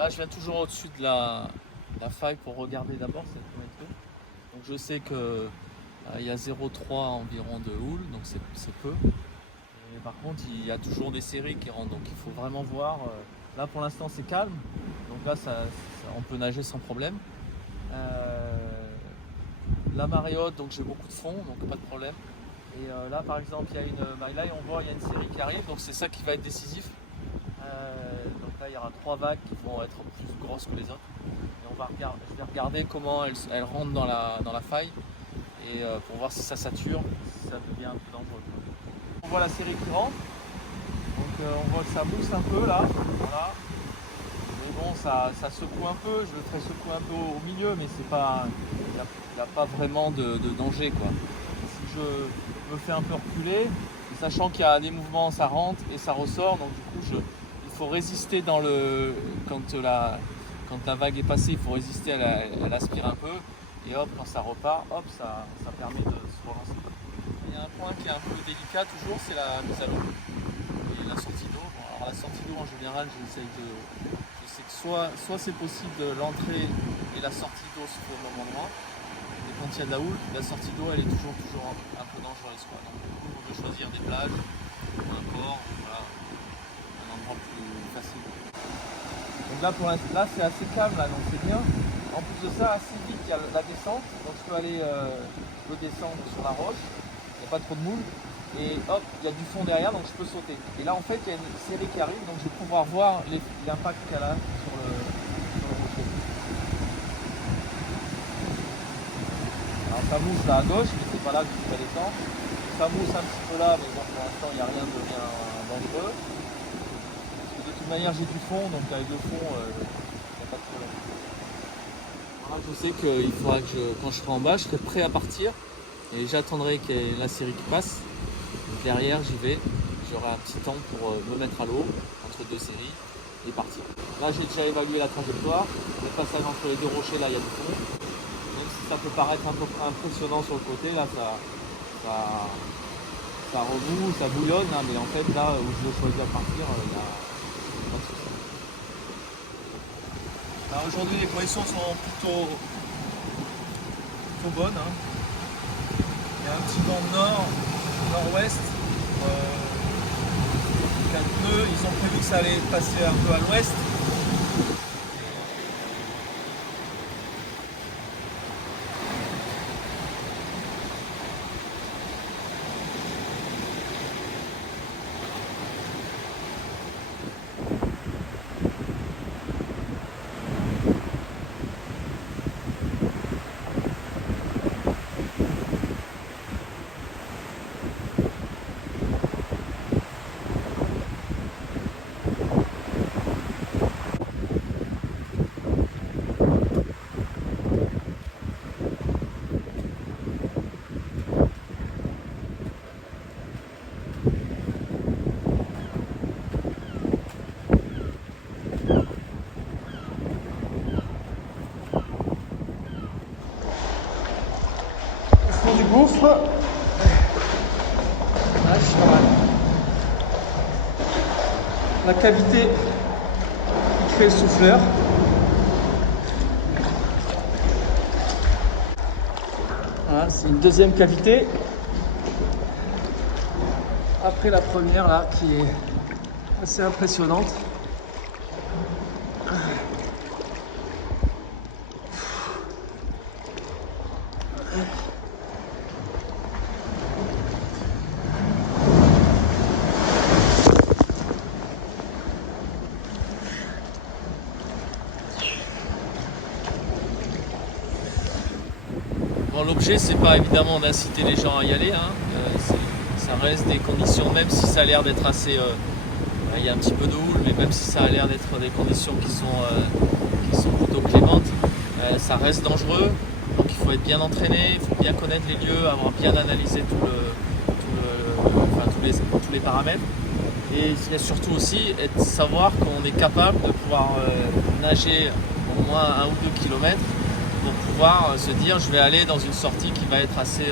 Là, je viens toujours au-dessus de la faille pour regarder d'abord c'est combien de peu. Donc je sais que il y a 0,3 environ de houle, donc c'est peu. Et par contre, il y a toujours des séries qui rentrent, donc il faut vraiment voir. Là, pour l'instant, c'est calme, donc là, on peut nager sans problème. La marée haute, donc j'ai beaucoup de fond, donc pas de problème. Et là, par exemple, il y a là, on voit, il y a une série qui arrive, donc c'est ça qui va être décisif. Donc là, il y aura 3 vagues qui vont être plus grosses que les autres. Et je vais regarder comment elles rentrent dans la faille et pour voir si ça sature, si ça devient un peu dangereux. On voit la série qui rentre, donc on voit que ça mousse un peu là, voilà. Mais bon, ça secoue un peu, je le ferai secouer un peu au milieu, mais c'est pas, il n'y a pas vraiment de danger, quoi. Si je me fais un peu reculer, sachant qu'il y a des mouvements, ça rentre et ça ressort, donc du coup il faut résister quand la vague est passée, il faut résister, elle aspire un peu, et hop, quand ça repart, hop, ça permet de se relancer. Il y a un point qui est un peu délicat toujours, c'est la mise à l'eau et la sortie d'eau. Bon, alors la sortie d'eau en général, je sais que soit c'est possible de l'entrée et la sortie d'eau se fait au même endroit, et quand il y a de la houle, la sortie d'eau elle est toujours un peu dangereuse, quoi. Donc du coup on veut choisir des plages, ou un port, voilà, un endroit plus facile. Donc là pour l'instant, là c'est assez calme là, donc c'est bien. En plus de ça, assez vite il y a la descente, donc je peux descendre sur la roche, il n'y a pas trop de moule. Et hop, il y a du fond derrière, donc je peux sauter. Et là, en fait, il y a une série qui arrive, donc je vais pouvoir voir l'impact qu'elle a sur le rocher. Alors, ça mousse là à gauche, mais c'est pas là que je vais descendre. Ça mousse un petit peu là, mais bon, pour l'instant, il n'y a rien de bien dangereux. Parce que de toute manière, j'ai du fond, donc avec le fond, il n'y a pas de problème. Voilà, je sais qu'il faudra que quand je serai en bas, je serai prêt à partir. Et j'attendrai qu'il y ait la série qui passe. Derrière, j'y vais, j'aurai un petit temps pour me mettre à l'eau entre 2 séries et partir. Là, j'ai déjà évalué la trajectoire. Le passage entre les 2 rochers, là, il y a du fond. Même si ça peut paraître un peu impressionnant sur le côté, là, ça remue, ça bouillonne, hein, mais en fait, là où je veux choisir de partir, il n'y a pas de souci. Aujourd'hui, les conditions sont plutôt bonnes, hein. Il y a un petit vent nord-ouest. Ils ont prévu que ça allait passer un peu à l'ouest. Du gouffre. Là, je suis pas mal. La cavité qui fait le souffleur. Voilà, c'est une deuxième cavité. Après la première là, qui est assez impressionnante. Bon, l'objet, c'est pas évidemment d'inciter les gens à y aller, hein. Ça reste des conditions, même si ça a l'air d'être assez... il y a un petit peu de houle, mais même si ça a l'air d'être des conditions qui sont plutôt clémentes, ça reste dangereux. Donc il faut être bien entraîné, il faut bien connaître les lieux, avoir bien analysé tous les paramètres. Et il y a surtout aussi savoir qu'on est capable de pouvoir nager au moins 1 ou 2 kilomètres pour pouvoir se dire je vais aller dans une sortie qui va être assez,